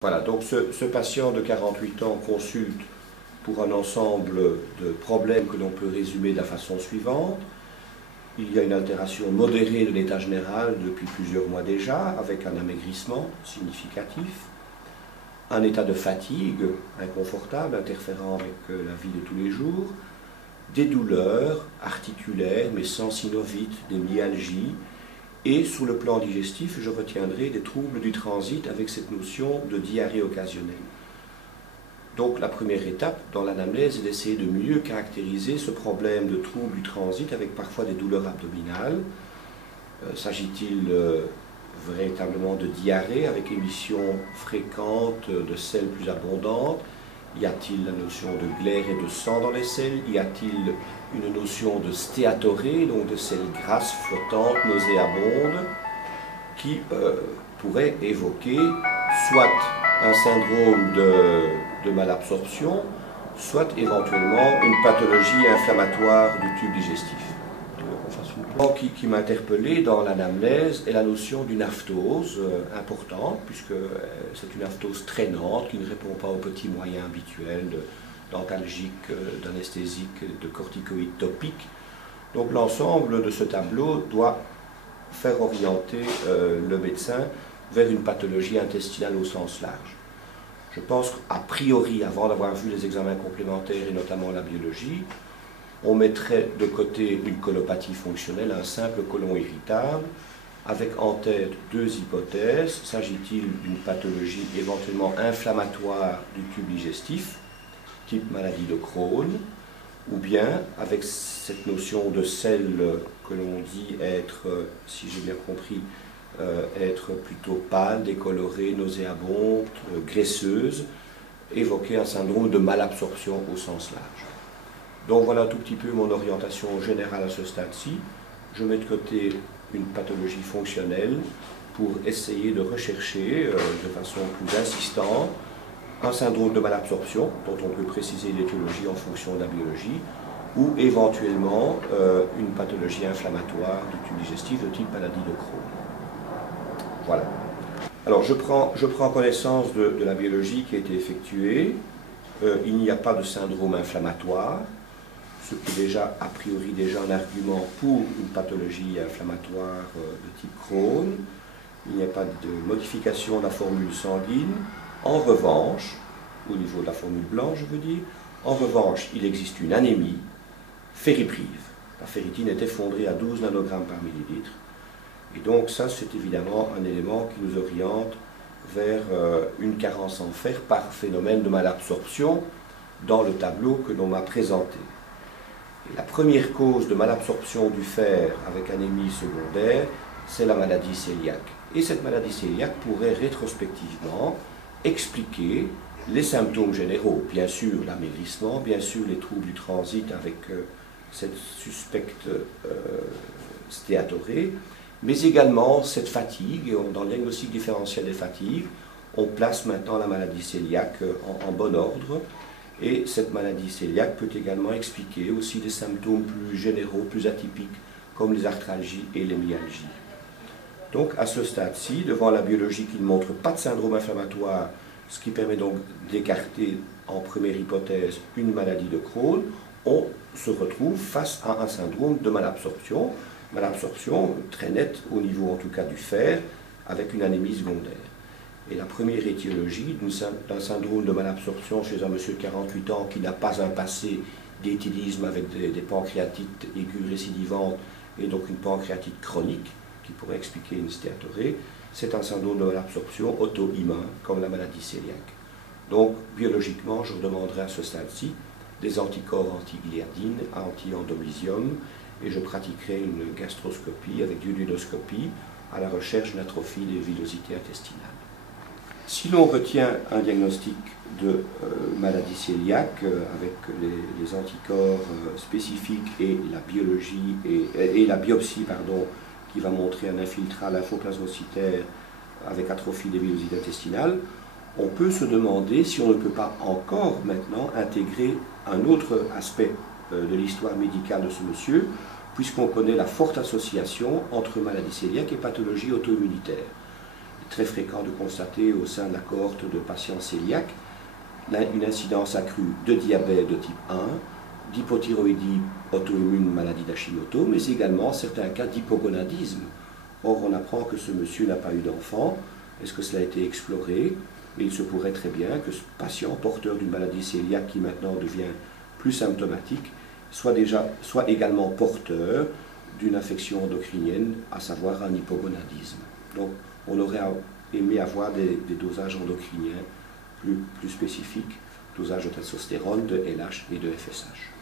Voilà, donc ce patient de 48 ans consulte pour un ensemble de problèmes que l'on peut résumer de la façon suivante. Il y a une altération modérée de l'état général depuis plusieurs mois déjà, avec un amaigrissement significatif, un état de fatigue inconfortable, interférant avec la vie de tous les jours, des douleurs articulaires mais sans synovite, des myalgies, et sur le plan digestif, je retiendrai des troubles du transit avec cette notion de diarrhée occasionnelle. Donc la première étape dans l'anamnèse est d'essayer de mieux caractériser ce problème de troubles du transit avec parfois des douleurs abdominales. S'agit-il véritablement de diarrhée avec émission fréquente de selles plus abondantes? Y a-t-il la notion de glaire et de sang dans les selles? Y a-t-il une notion de stéatorée, donc de selles grasses flottantes, nauséabondes, qui pourrait évoquer soit un syndrome de malabsorption, soit éventuellement une pathologie inflammatoire du tube digestif. Qui m'a interpellé dans l'anamnèse est la notion d'une aphthose importante, puisque c'est une aphthose traînante qui ne répond pas aux petits moyens habituels d'antalgiques, d'anesthésiques, de corticoïdes topiques. Donc l'ensemble de ce tableau doit faire orienter le médecin vers une pathologie intestinale au sens large. Je pense qu'a priori, avant d'avoir vu les examens complémentaires et notamment la biologie, on mettrait de côté une colopathie fonctionnelle, un simple côlon irritable, avec en tête deux hypothèses. S'agit-il d'une pathologie éventuellement inflammatoire du tube digestif, type maladie de Crohn, ou bien avec cette notion de selles que l'on dit être, si j'ai bien compris, être plutôt pâle, décolorée, nauséabonde, graisseuse, évoquer un syndrome de malabsorption au sens large. Donc voilà un tout petit peu mon orientation générale à ce stade-ci. Je mets de côté une pathologie fonctionnelle pour essayer de rechercher de façon plus insistante un syndrome de malabsorption, dont on peut préciser l'étiologie en fonction de la biologie, ou éventuellement une pathologie inflammatoire du tube digestif de type maladie de Crohn. Voilà. Alors je prends connaissance de la biologie qui a été effectuée. Il n'y a pas de syndrome inflammatoire, ce qui est déjà a priori déjà un argument pour une pathologie inflammatoire de type Crohn. Il n'y a pas de modification de la formule sanguine. En revanche, au niveau de la formule blanche, je veux dire, en revanche, il existe une anémie ferriprive. La ferritine est effondrée à 12 nanogrammes par millilitre. Et donc ça, c'est évidemment un élément qui nous oriente vers une carence en fer par phénomène de malabsorption dans le tableau que l'on m'a présenté. Et la première cause de malabsorption du fer avec anémie secondaire, c'est la maladie cœliaque. Et cette maladie cœliaque pourrait rétrospectivement expliquer les symptômes généraux, bien sûr l'amaigrissement, bien sûr les troubles du transit avec cette suspecte stéatorée, mais également cette fatigue, et dans le diagnostic différentiel des fatigues, on place maintenant la maladie cœliaque en bon ordre, et cette maladie cœliaque peut également expliquer aussi des symptômes plus généraux, plus atypiques, comme les arthralgies et les myalgies. Donc à ce stade-ci, devant la biologie qui ne montre pas de syndrome inflammatoire, ce qui permet donc d'écarter en première hypothèse une maladie de Crohn, on se retrouve face à un syndrome de malabsorption très nette au niveau en tout cas du fer, avec une anémie secondaire. Et la première étiologie d'un syndrome de malabsorption chez un monsieur de 48 ans qui n'a pas un passé d'éthylisme avec des pancréatites aiguës récidivantes et donc une pancréatite chronique, qui pourrait expliquer une stéatorée, c'est un syndrome de malabsorption auto-immun, comme la maladie cœliaque. Donc, biologiquement, je demanderai à ce stade-ci des anticorps anti-gliadine, anti-endomysium, et je pratiquerai une gastroscopie avec duodénoscopie à la recherche d'une atrophie des villosités intestinales. Si l'on retient un diagnostic de maladie cœliaque avec les anticorps spécifiques et la biologie et la biopsie, qui va montrer un infiltrat lymphoplasmocytaire avec atrophie des villosités intestinales, on peut se demander si on ne peut pas encore maintenant intégrer un autre aspect de l'histoire médicale de ce monsieur, puisqu'on connaît la forte association entre maladie cœliaque et pathologie auto-immunitaire. très fréquent de constater au sein de la cohorte de patients cœliaques une incidence accrue de diabète de type 1, d'hypothyroïdie auto-immune, maladie d'Hashimoto, mais également certains cas d'hypogonadisme. Or, on apprend que ce monsieur n'a pas eu d'enfant. Est-ce que cela a été exploré? Et il se pourrait très bien que ce patient porteur d'une maladie cœliaque qui maintenant devient plus symptomatique soit également porteur d'une infection endocrinienne, à savoir un hypogonadisme. Donc, on aurait aimé avoir des dosages endocriniens plus spécifiques, dosage de testostérone, de LH et de FSH.